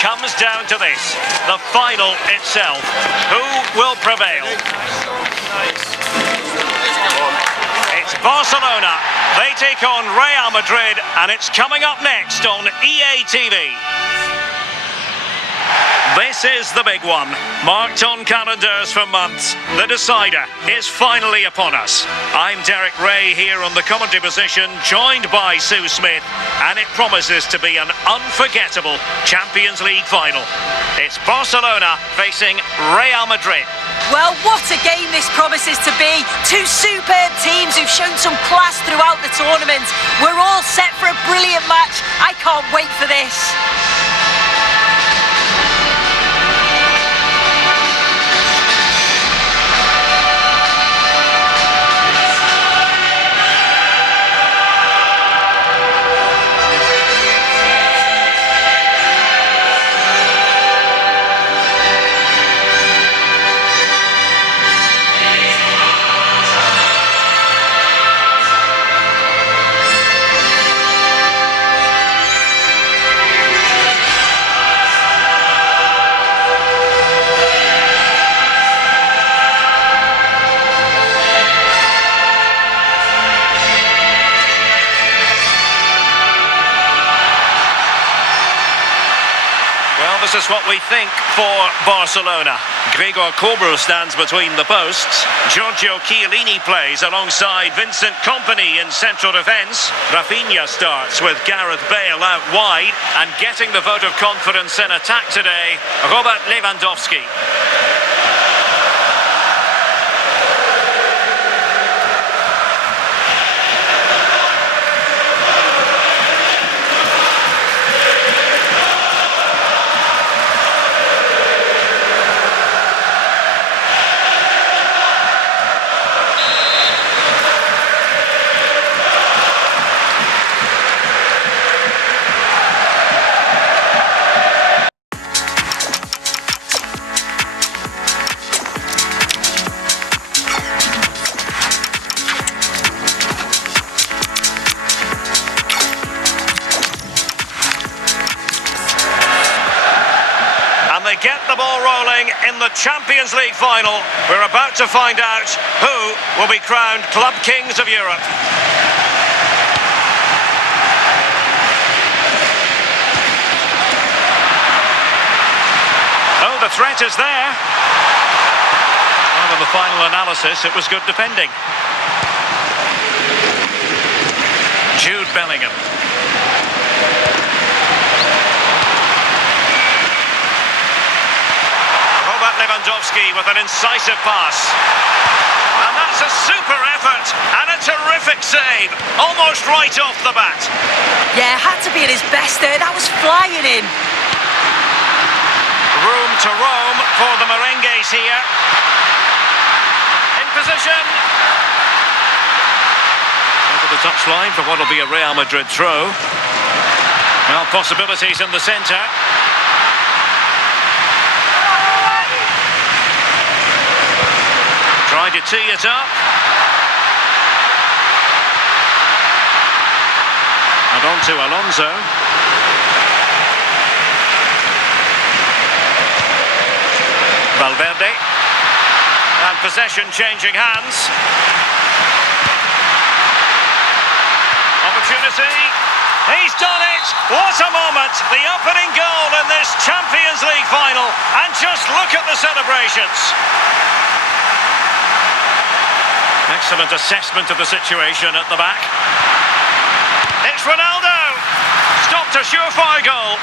comes down to this, the final itself. Who will prevail? It's Barcelona. They take on Real Madrid, and it's coming up next on EA TV. This is the big one, marked on calendars for months. The decider is finally upon us. I'm Derek Ray here on the commentary position, joined by Sue Smith, and it promises to be an unforgettable Champions League final. It's Barcelona facing Real Madrid. Well, what a game this promises to be. Two superb teams who've shown some class throughout the tournament. We're all set for a brilliant match. I can't wait for this. This is what we think for Barcelona. Gregor Kobel stands between the posts. Giorgio Chiellini plays alongside Vincent Kompany in central defence. Rafinha starts with Gareth Bale out wide, and getting the vote of confidence in attack today, Robert Lewandowski. They get the ball rolling in the Champions League final. We're about to find out who will be crowned Club Kings of Europe. Oh, the threat is there. Well, in the final analysis, it was good defending. Jude Bellingham. Lewandowski with an incisive pass. And that's a super effort and a terrific save. Almost right off the bat. Yeah, had to be at his best there. That was flying in. Room to roam for the Merengues here. In position. Over the touchline for what will be a Real Madrid throw. Well, possibilities in the centre. Tried to tee it up. And on to Alonso. Valverde. And possession changing hands. Opportunity. He's done it! What a moment! The opening goal in this Champions League final. And just look at the celebrations. Excellent assessment of the situation at the back. It's Ronaldo! Stopped a surefire goal.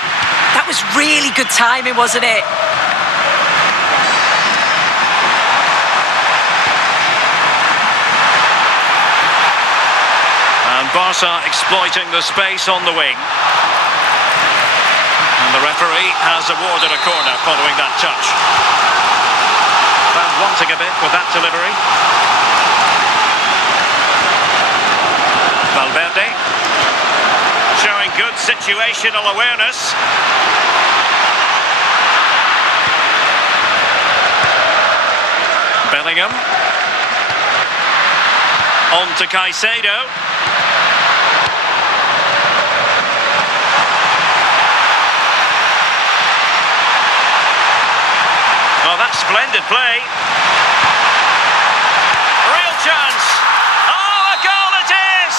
That was really good timing, wasn't it? And Barca exploiting the space on the wing. And the referee has awarded a corner following that touch. And wanting a bit with that delivery. Valverde showing good situational awareness. Bellingham on to Caicedo. Oh, that's splendid play. Real chance. Oh, a goal it is!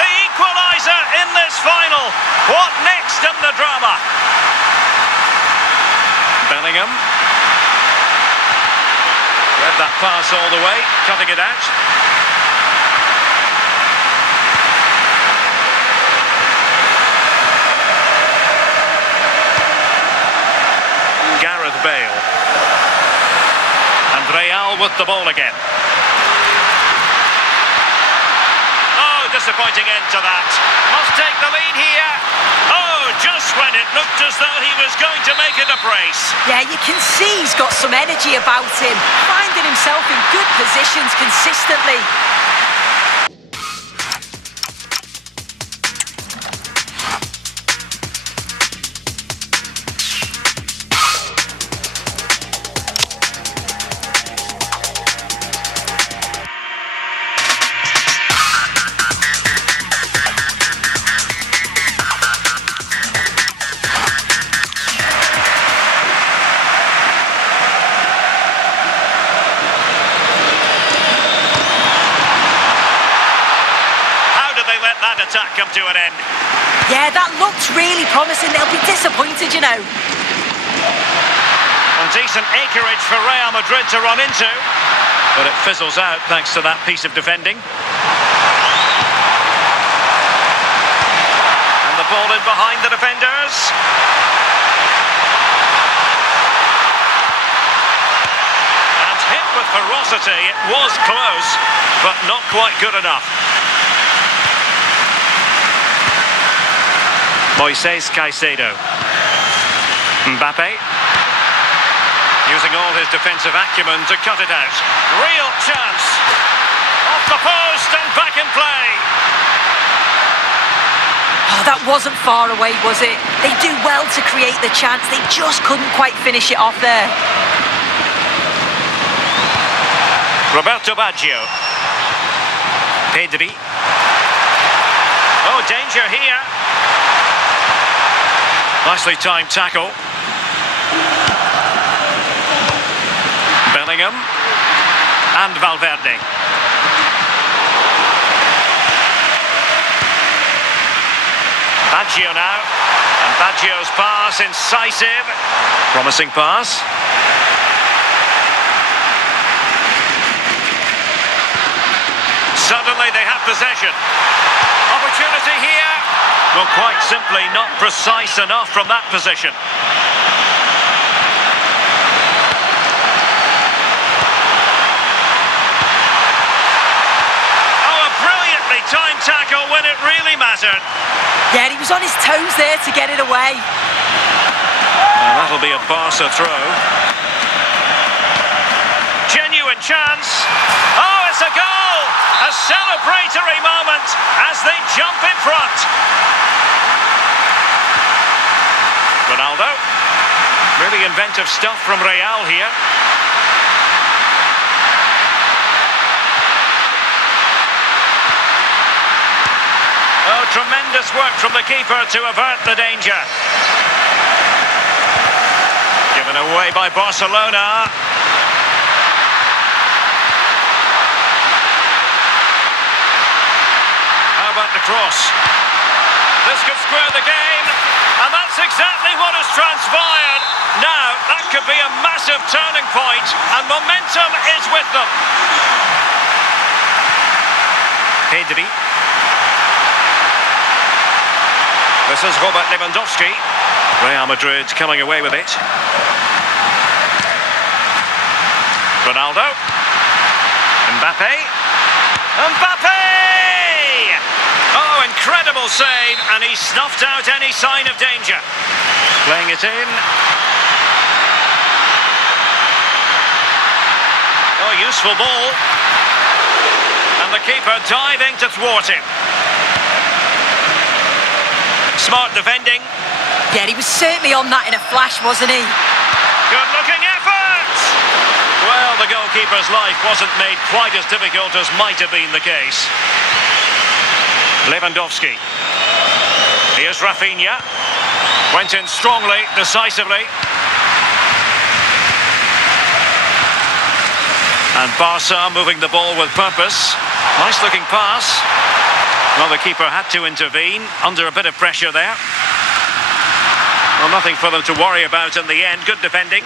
The equaliser in this final. What next in the drama? Bellingham. Read that pass all the way, cutting it out. Gareth Bale. And Real with the ball again. Oh, disappointing end to that. Must take the lead here. Oh, just when it looked as though he was going to make it a brace. Yeah, you can see he's got some energy about him, finding himself in good positions consistently. That attack come to an end. Yeah, that looked really promising. They'll be disappointed, you know. And decent acreage for Real Madrid to run into, but it fizzles out thanks to that piece of defending. And the ball in behind the defenders. And hit with ferocity. It was close, but not quite good enough. Moises Caicedo. Mbappé. Using all his defensive acumen to cut it out. Real chance. Off the post and back in play. Oh, that wasn't far away, was it? They do well to create the chance. They just couldn't quite finish it off there. Roberto Baggio. Pedri. Oh, danger here. Nicely timed tackle. Bellingham and Valverde. Baggio now, and Baggio's pass incisive. Promising pass. Suddenly they have possession. Opportunity here. Well, quite simply not precise enough from that position. Oh, a brilliantly timed tackle when it really mattered. Yeah, he was on his toes there to get it away. And that'll be a Barca throw. Genuine chance. Oh, it's a goal! A celebratory moment as they jump in front. Ronaldo. Really inventive stuff from Real here. Oh, tremendous work from the keeper to avert the danger. Given away by Barcelona. How about the cross? This could square the game, and that's exactly what has transpired. Now, that could be a massive turning point, and momentum is with them. Pedri. This is Robert Lewandowski. Real Madrid coming away with it. Ronaldo. Mbappé. Mbappé! Oh, incredible save, and he snuffed out any sign of danger. Playing it in. Oh, useful ball. And the keeper diving to thwart him. Smart defending. Yeah, he was certainly on that in a flash, wasn't he? Good-looking effort! Well, the goalkeeper's life wasn't made quite as difficult as might have been the case. Lewandowski. Here's Rafinha. Went in strongly, decisively. And Barca moving the ball with purpose. Nice looking pass. Well, the keeper had to intervene under a bit of pressure there. Well, nothing for them to worry about in the end. Good defending.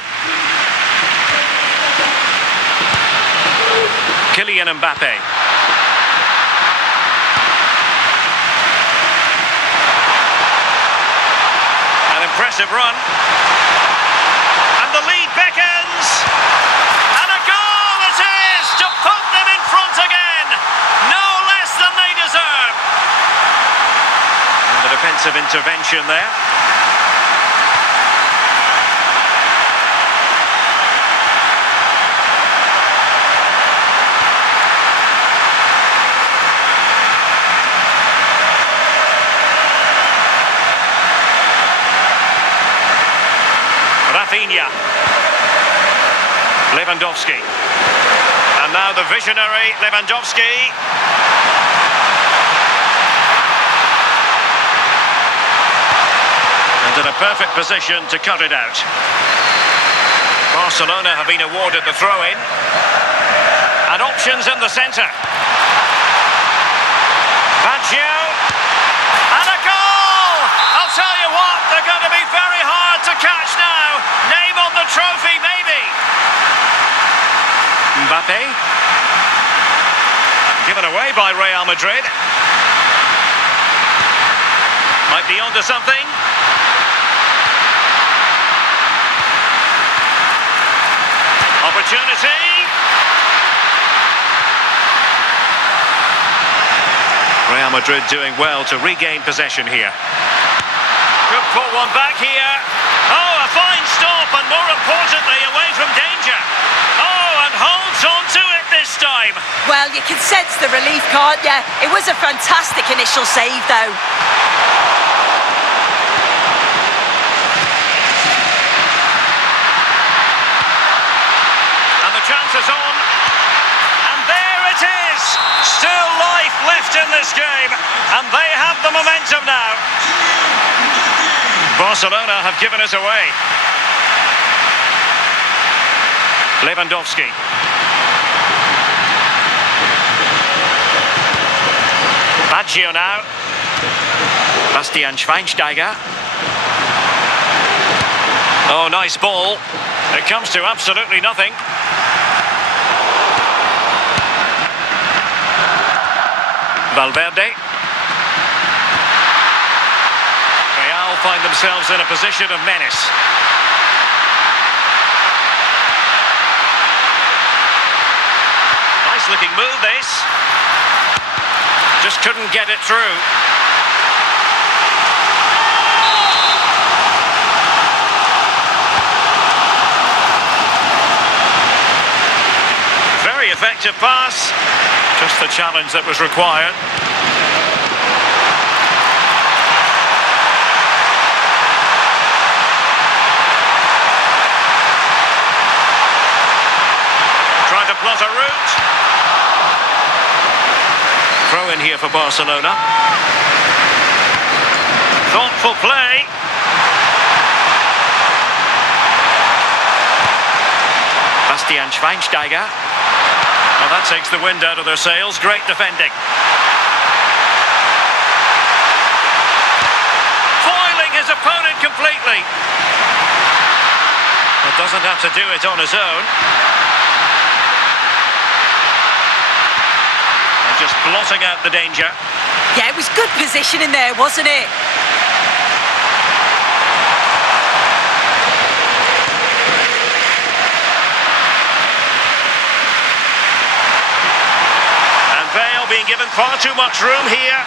Kylian Mbappé. An impressive run. And the lead beckons. And a goal it is to put them in front again. No less than they deserve. And the defensive intervention there. Lewandowski. And now the visionary Lewandowski. And in a perfect position to cut it out. Barcelona have been awarded the throw-in. And options in the centre. Baggio. And a goal! I'll tell you what, they're going to be very hard to catch now. Name on the trophy, maybe. Mbappé. Given away by Real Madrid. Might be onto something. Opportunity. Real Madrid doing well to regain possession here. Could put one back here. Oh, a fine stop, and more importantly, away from danger. Oh, and holds on to it this time. Well, you can sense the relief, can't you? It was a fantastic initial save, though. And the chance is on. And there it is. Still life left in this game. And they have the momentum now. Barcelona have given us away. Lewandowski. Baggio now. Bastian Schweinsteiger. Oh, nice ball. It comes to absolutely nothing. Valverde. Real find themselves in a position of menace. Nice looking move, this. Just couldn't get it through. Very effective pass. Just the challenge that was required. Trying to plot a route. Throw in here for Barcelona. Thoughtful play. Bastian Schweinsteiger. Well, that takes the wind out of their sails. Great defending. Foiling his opponent completely. But doesn't have to do it on his own. And just blotting out the danger. Yeah, it was good positioning there, wasn't it? Bale being given far too much room here.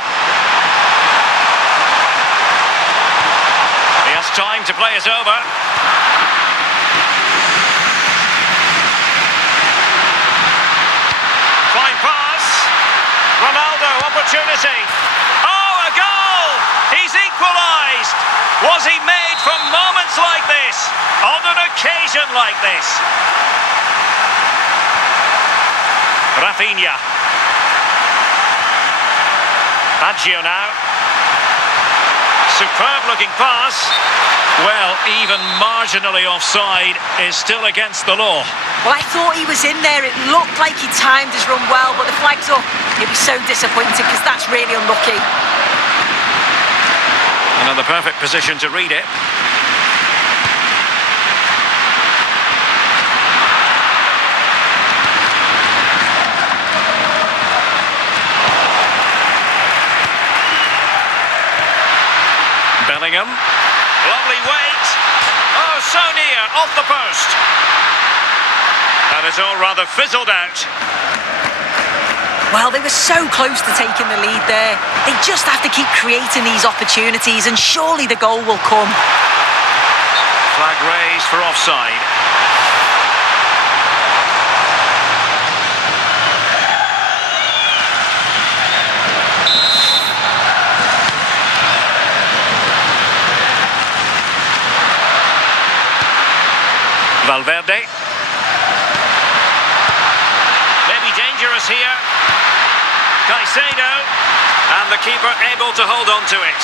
He has time to play it over. Fine pass. Ronaldo, opportunity. Oh, a goal! He's equalised. Was he made for moments like this? On an occasion like this? Rafinha. Baggio now. Superb-looking pass. Well, even marginally offside is still against the law. Well, I thought he was in there. It looked like he timed his run well, but the flag's up. He'll be so disappointed because that's really unlucky. Another perfect position to read it. Bellingham. Lovely weight. Oh, so near. Off the post. And it's all rather fizzled out. Well, they were so close to taking the lead there. They just have to keep creating these opportunities and surely the goal will come. Flag raised for offside. Valverde. Maybe dangerous here. Caicedo. And the keeper able to hold on to it.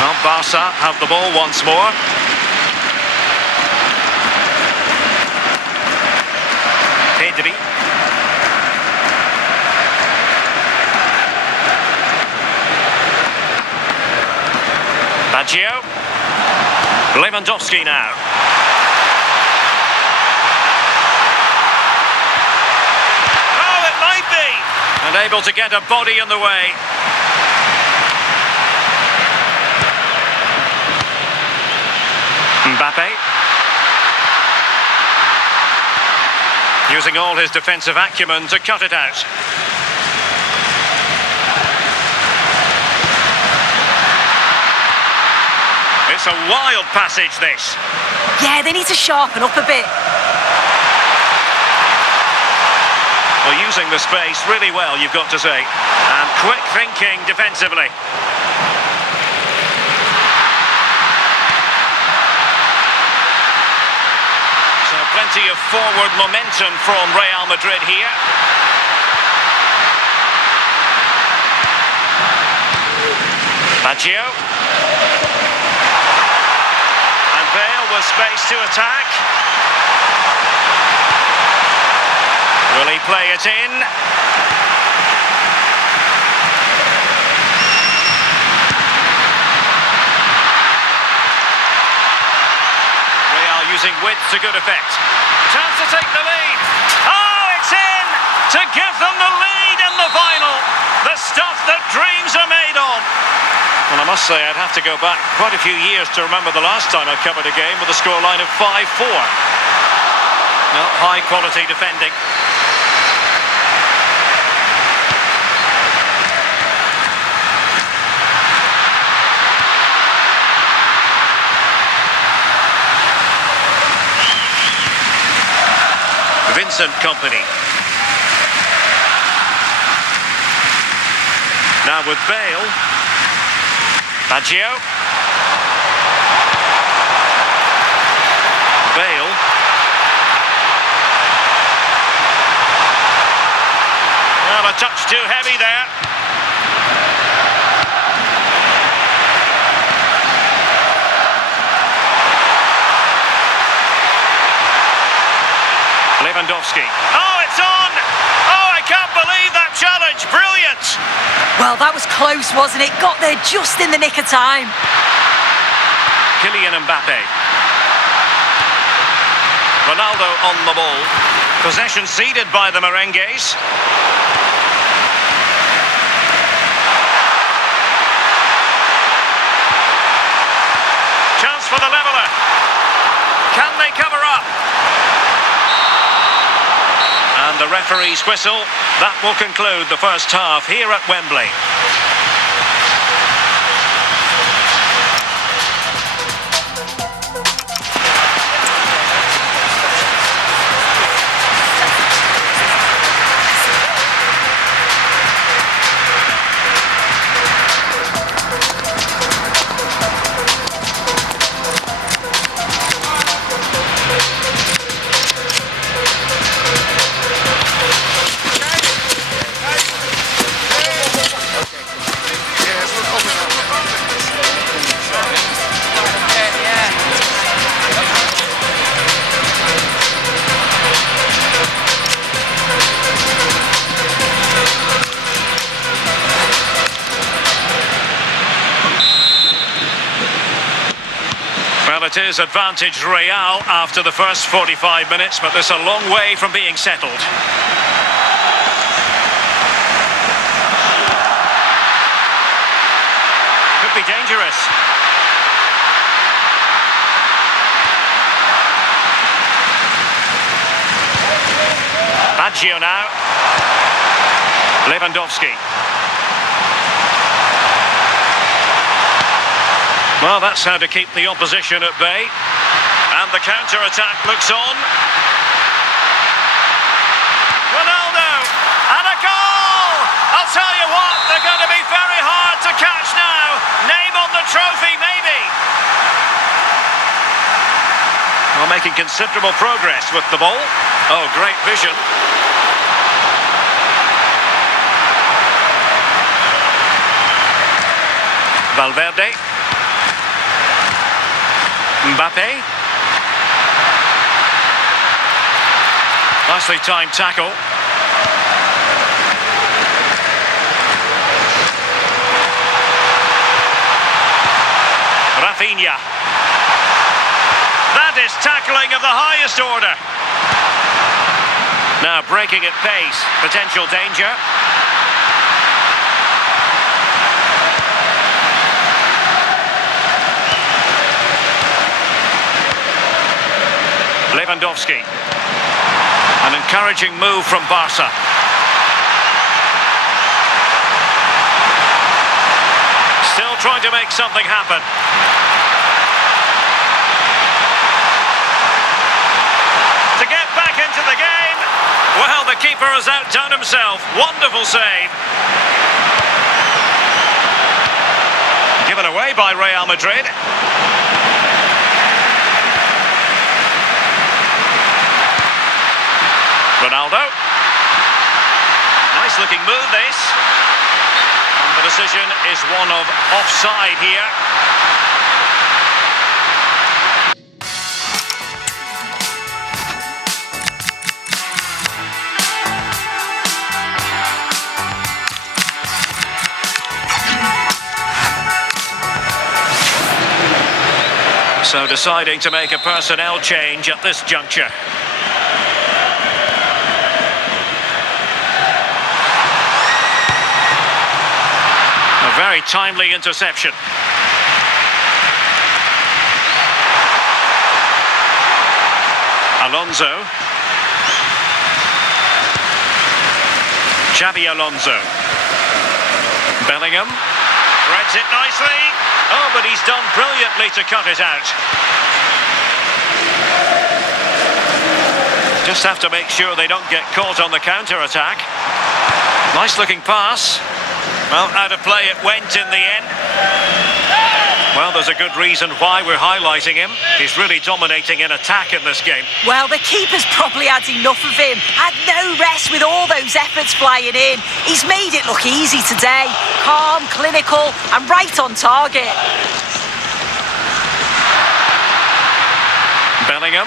Well, Barca have the ball once more. Pedri. Baggio. Lewandowski now. Oh, it might be! And able to get a body in the way. Mbappé. Using all his defensive acumen to cut it out. It's a wild passage, this. Yeah, they need to sharpen up a bit. Well, using the space really well, you've got to say. And quick thinking defensively. So plenty of forward momentum from Real Madrid here. Baggio. Bale with space to attack. Will he play it in? Real using width to good effect. Chance to take the lead. Oh, it's in! To give them the lead in the final. The stuff that dreams are made of. Well, I must say, I'd have to go back quite a few years to remember the last time I covered a game with a scoreline of 5-4. Well, high-quality defending. Vincent Kompany. Now with Bale. Baggio. Bale. Well, a touch too heavy there. Lewandowski. Oh, it's on! Oh, I can't believe that challenge. Brilliant! Well, that was close, wasn't it? Got there just in the nick of time. Kylian Mbappé. Ronaldo on the ball. Possession ceded by the Merengues. Chance for the leveller. Can they cover up? And the referee's whistle. That will conclude the first half here at Wembley. It is advantage Real after the first 45 minutes, but there's a long way from being settled. Could be dangerous. Baggio now. Lewandowski. Well, that's how to keep the opposition at bay. And the counter-attack looks on. Ronaldo! And a goal! I'll tell you what, they're going to be very hard to catch now. Name on the trophy, maybe. Well, making considerable progress with the ball. Oh, great vision. Valverde. Mbappé. Nicely timed tackle. Rafinha. That is tackling of the highest order. Now breaking at pace. Potential danger. Lewandowski. An encouraging move from Barca. Still trying to make something happen. To get back into the game. Well, the keeper has outdone himself. Wonderful save. Given away by Real Madrid. Ronaldo. Nice looking move this. And the decision is one of offside here. So deciding to make a personnel change at this juncture. Very timely interception. Alonso. Xabi Alonso. Bellingham. Threads it nicely. Oh, but he's done brilliantly to cut it out. Just have to make sure they don't get caught on the counter-attack. Nice looking pass. Well, out of play it went in the end. Well, there's a good reason why we're highlighting him. He's really dominating in attack in this game. Well, the keeper's probably had enough of him. Had no rest with all those efforts flying in. He's made it look easy today. Calm, clinical, and right on target. Bellingham.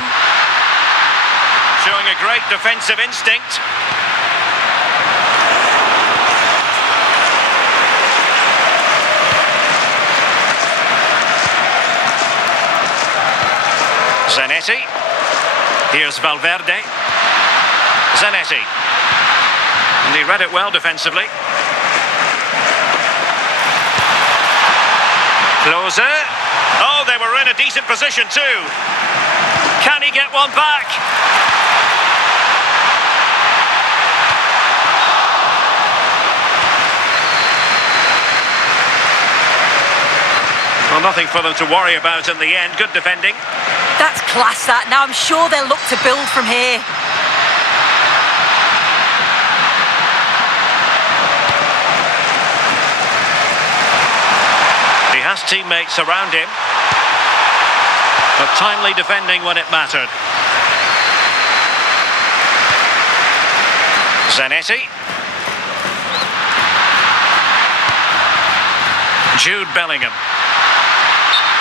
Showing a great defensive instinct. Zanetti. Here's Valverde. Zanetti. And he read it well defensively. Closer. Oh, they were in a decent position too. Can he get one back? Well, nothing for them to worry about in the end. Good defending. That's class, that. Now I'm sure they'll look to build from here. He has teammates around him, but timely defending when it mattered. Zanetti. Jude Bellingham.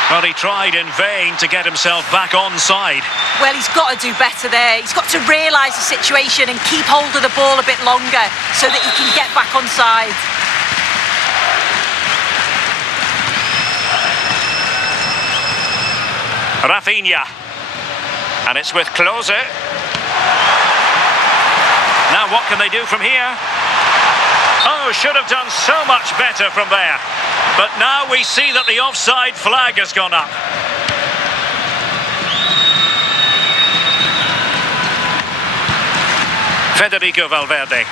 Well, he tried in vain to get himself back onside. Well, he's got to do better there. He's got to realise the situation and keep hold of the ball a bit longer so that he can get back onside. Rafinha. And it's with Klose. Now what can they do from here? Oh, should have done so much better from there. But now we see that the offside flag has gone up. Federico Valverde.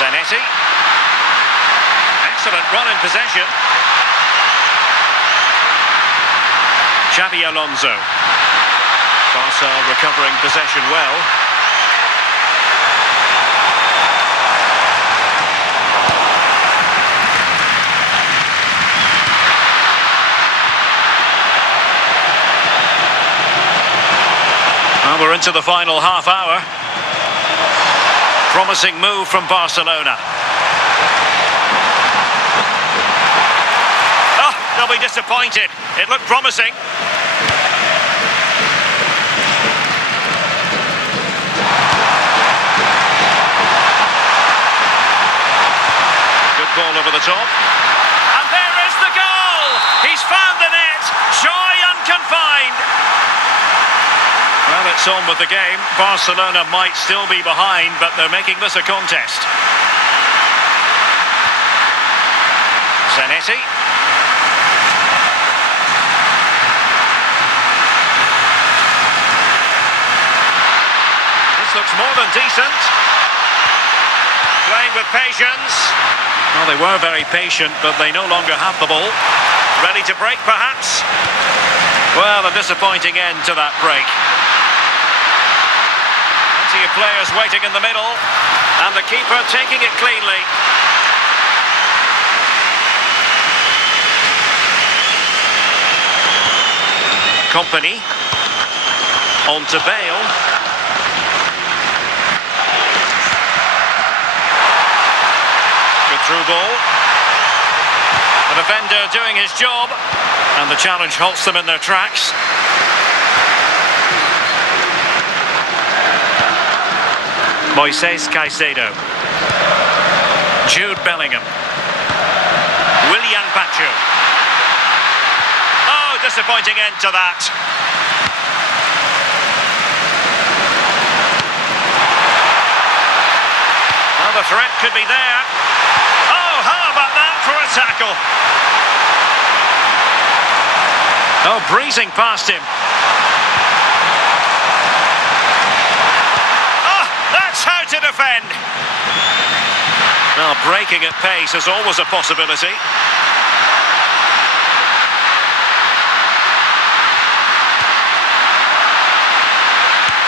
Zanetti. Excellent run in possession. Xabi Alonso. Barca recovering possession well. Well, we're into the final half hour. Promising move from Barcelona. Oh, they'll be disappointed. It looked promising. Good ball over the top. And there is the goal! He's found the net. Joy unconfined. Well, it's on with the game. Barcelona might still be behind, but they're making this a contest. Zanetti. This looks more than decent. Playing with patience. Well, they were very patient, but they no longer have the ball. Ready to break, perhaps? Well, a disappointing end to that break. Plenty of players waiting in the middle, and the keeper taking it cleanly. Company. On to Bale. Good through ball. The defender doing his job, and the challenge halts them in their tracks. Moises Caicedo. Jude Bellingham. Willian Pacho. Oh, disappointing end to that. Well, the threat could be there. Oh, how about that for a tackle? Oh, breezing past him. Oh, that's how to defend. Well, breaking at pace is always a possibility.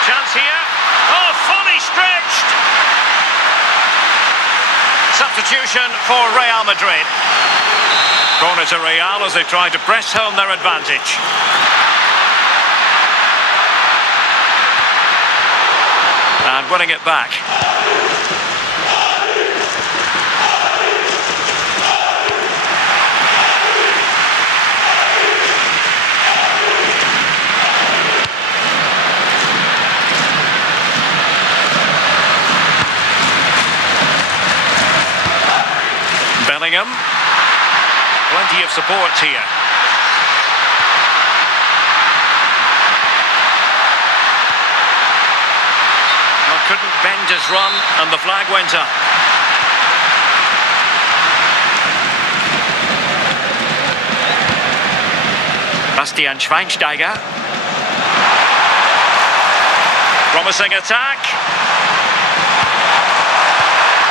Chance here. Oh, fully stretched. Substitution for Real Madrid. Corner to Real as they try to press home their advantage. And winning it back. Bellingham. Plenty of support here. Well, couldn't bend his run, and the flag went up. Bastian Schweinsteiger. Promising attack.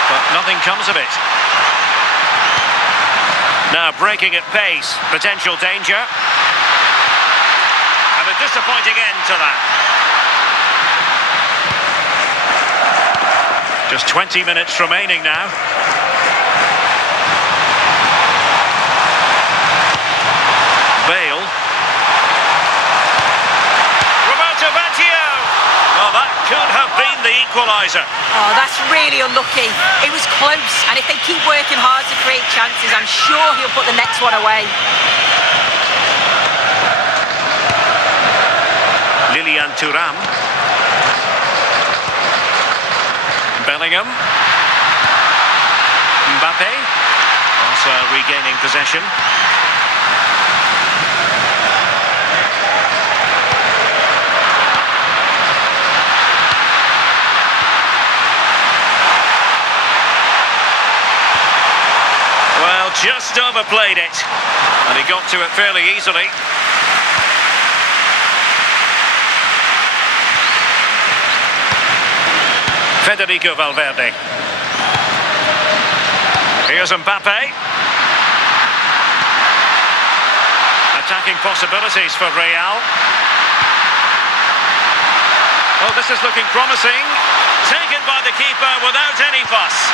But nothing comes of it. Now breaking at pace, potential danger. And a disappointing end to that. Just 20 minutes remaining now. Bale. Roberto Baggio. Oh, that could have been the equaliser. Oh, that's really unlucky. It was close, and if they keep working hard to create chances, I'm sure he'll put the next one away. Lilian Thuram. Bellingham. Mbappé. Also regaining possession. just overplayed it. And he got to it fairly easily. Federico Valverde. Here's Mbappé. Attacking possibilities for Real. Oh, this is looking promising. Taken by the keeper without any fuss.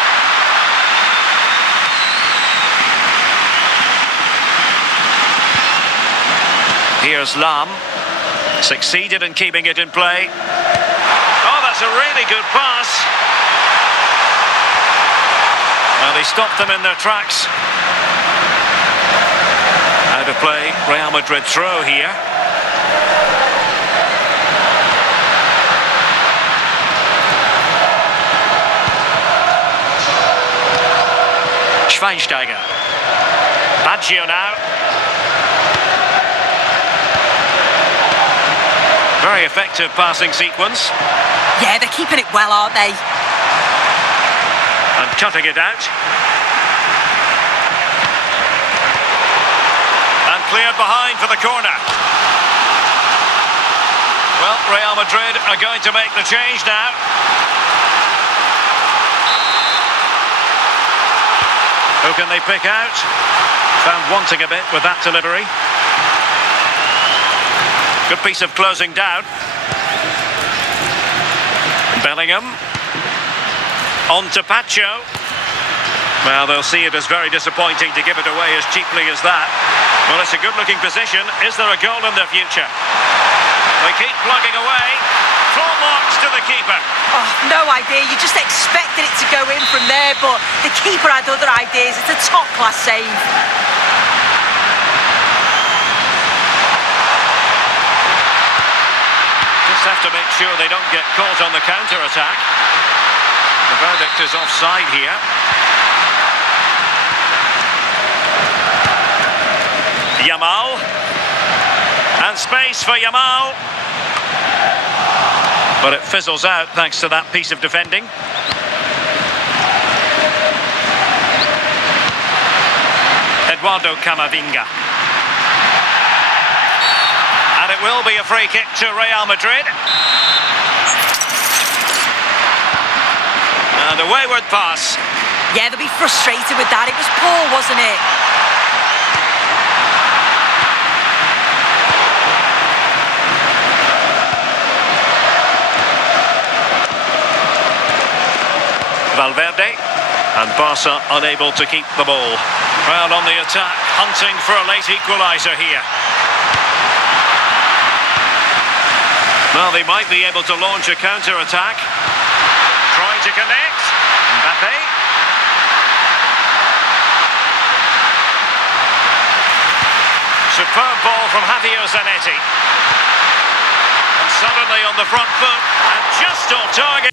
Here's Lam. Succeeded in keeping it in play. Oh, that's a really good pass. Well, they stopped them in their tracks. Out of play, Real Madrid throw here. Schweinsteiger. Baggio now. Very effective passing sequence. Yeah, they're keeping it well, aren't they? And cutting it out. And cleared behind for the corner. Well, Real Madrid are going to make the change now. Who can they pick out? Found wanting a bit with that delivery. Good piece of closing down. Bellingham. On to Pacho. Well, they'll see it as very disappointing to give it away as cheaply as that. Well, it's a good-looking position. Is there a goal in the future? They keep plugging away. Full marks to the keeper. Oh, no idea. You just expected it to go in from there, but the keeper had other ideas. It's a top-class save. Just have to make sure they don't get caught on the counter-attack. The verdict is offside here. Jamal. And space for Jamal. But it fizzles out thanks to that piece of defending. Eduardo Camavinga. And it will be a free kick to Real Madrid. And a wayward pass. Yeah, they'll be frustrated with that. It was poor, wasn't it? Valverde, and Barca unable to keep the ball. Well, on the attack, hunting for a late equaliser here. Well, they might be able to launch a counter-attack. Trying to connect. Mbappé. Superb ball from Javier Zanetti. And suddenly on the front foot, and just on target.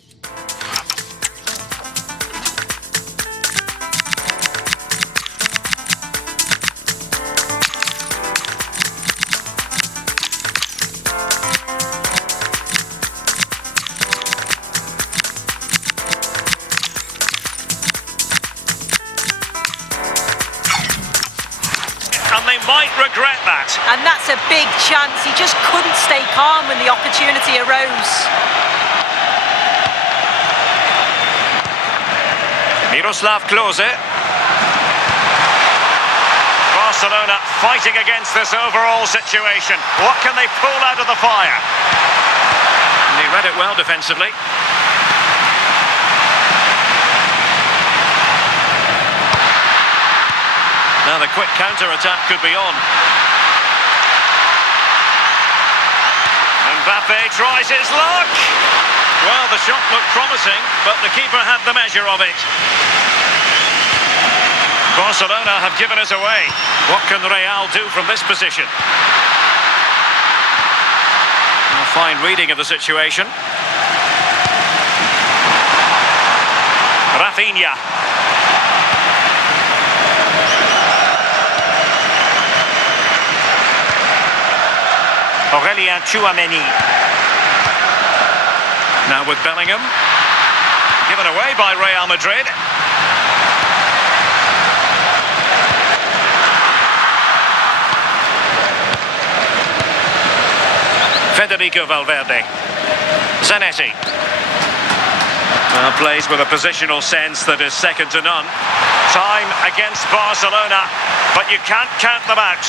And they might regret that. And that's a big chance. He just couldn't stay calm when the opportunity arose. Miroslav Klose. Barcelona fighting against this overall situation. What can they pull out of the fire? And he read it well defensively. Now the quick counter-attack could be on. Mbappé tries his luck. Well, the shot looked promising, but the keeper had the measure of it. Barcelona have given us away. What can Real do from this position? A fine reading of the situation. Rafinha. Aurelien Tchouameni. Now with Bellingham. Given away by Real Madrid. Federico Valverde. Zanetti. Well, plays with a positional sense that is second to none. Time against Barcelona, but you can't count them out.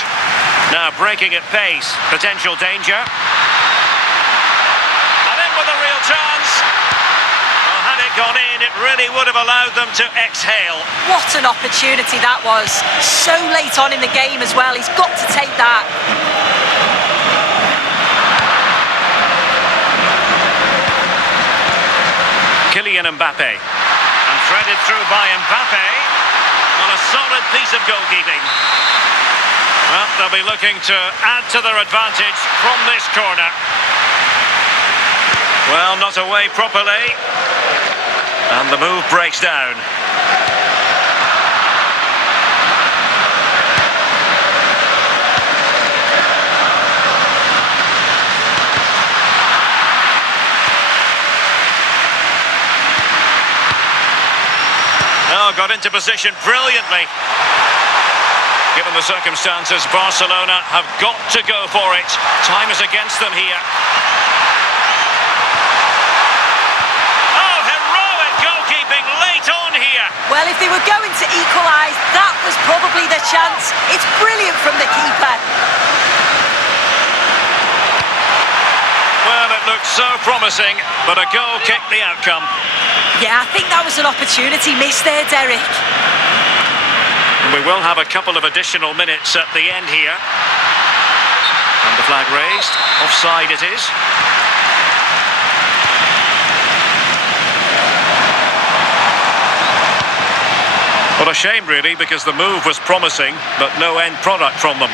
Now breaking at pace, potential danger. And in with a real chance. Well, had it gone in, it really would have allowed them to exhale. What an opportunity that was. So late on in the game as well. He's got to take that. Kylian Mbappé. And threaded through by Mbappé on a solid piece of goalkeeping. Well, they'll be looking to add to their advantage from this corner. Well, not away properly. And the move breaks down. Oh, got into position brilliantly. Given the circumstances, Barcelona have got to go for it. Time is against them here. Oh, heroic goalkeeping late on here. Well, if they were going to equalise, that was probably the chance. It's brilliant from the keeper. Well, it looked so promising, but a goal kicked the outcome. Yeah, I think that was an opportunity missed there, Derek. We will have a couple of additional minutes at the end here. And the flag raised. Offside it is. What a shame, really, because the move was promising, but no end product from them.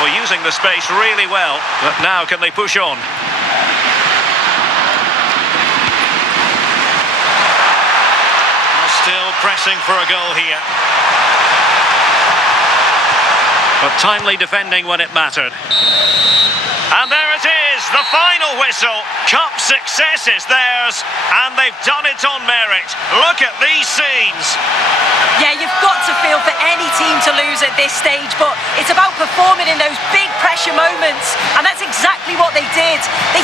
Well, using the space really well, but now can they push on? Still pressing for a goal here. But timely defending when it mattered. And there it is, the final whistle. Cup success is theirs, and they've done it on merit. Look at these scenes. Yeah, you've got to feel for any team to lose at this stage, but it's about performing in those big pressure moments, and that's exactly what they did. They